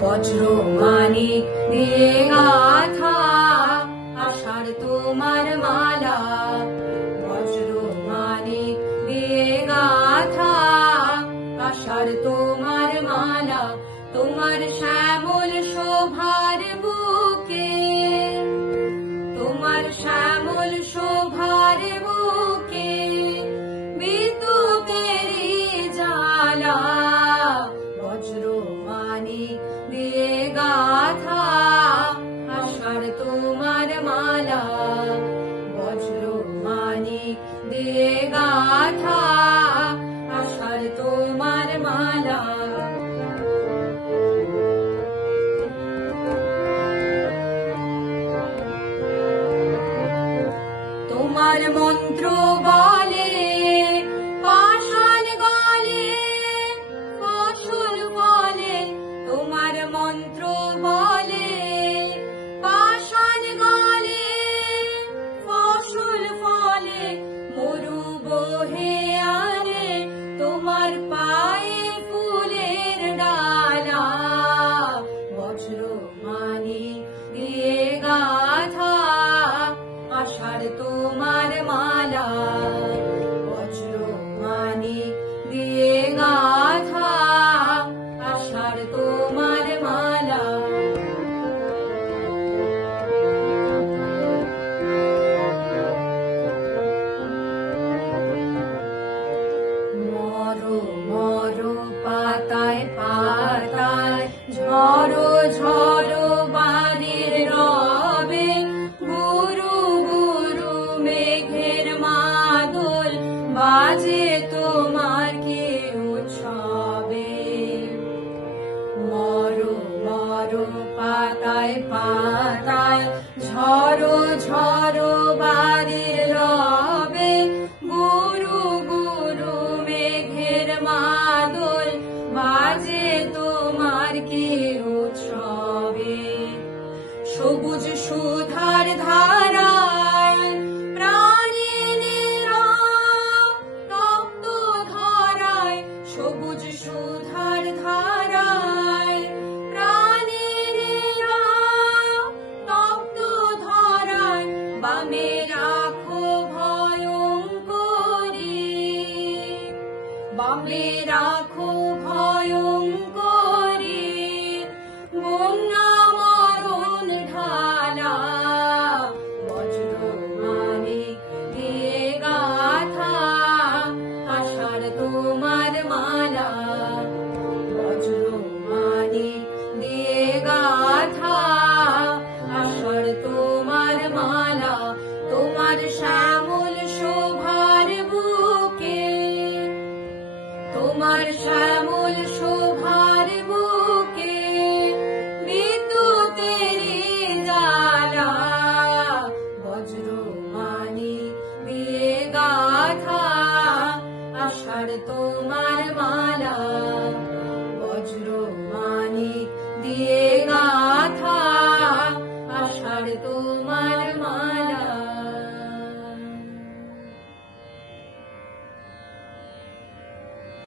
বজ্র মানিক দিয়ে গাথা আষাঢ় তোমার মালা, বজ্র মানিক দিয়ে গাথা আষাঢ় তোমার মালা, তোমার শ্যামল শোভার বুকে, তোমার শ্যামল শোভার বুকে বিদ্যুতেরই জ্বালা, বজ্র মানিক দিয়ে গাথা আষাঢ় তোমার মালা, বজ্র মানিক দিয়ে গাথা আষাঢ় তোমার মালা। তোমার মন্ত্র বলে পাষাণ গলে ফসল ফলে, তোমার মন্ত্র বলে পাষাণ গলে ফসল ফলে, মরু বহে আনে তোমার পায়ে ফুলের ডালা, বজ্র মানিক দিয়ে গাথা আষাঢ় তোমার মালা, বজ্র মানিক দিয়ে গাথা আষাঢ় তোমার মালা। মরো মরো পাতায় পাতায় ঝড়ো ঝড়ো বানের রবে, গুরু গুরু মেঘের মাদল বাজে তোমার কি উৎসবে। মরো মরো পাতায় পাতায়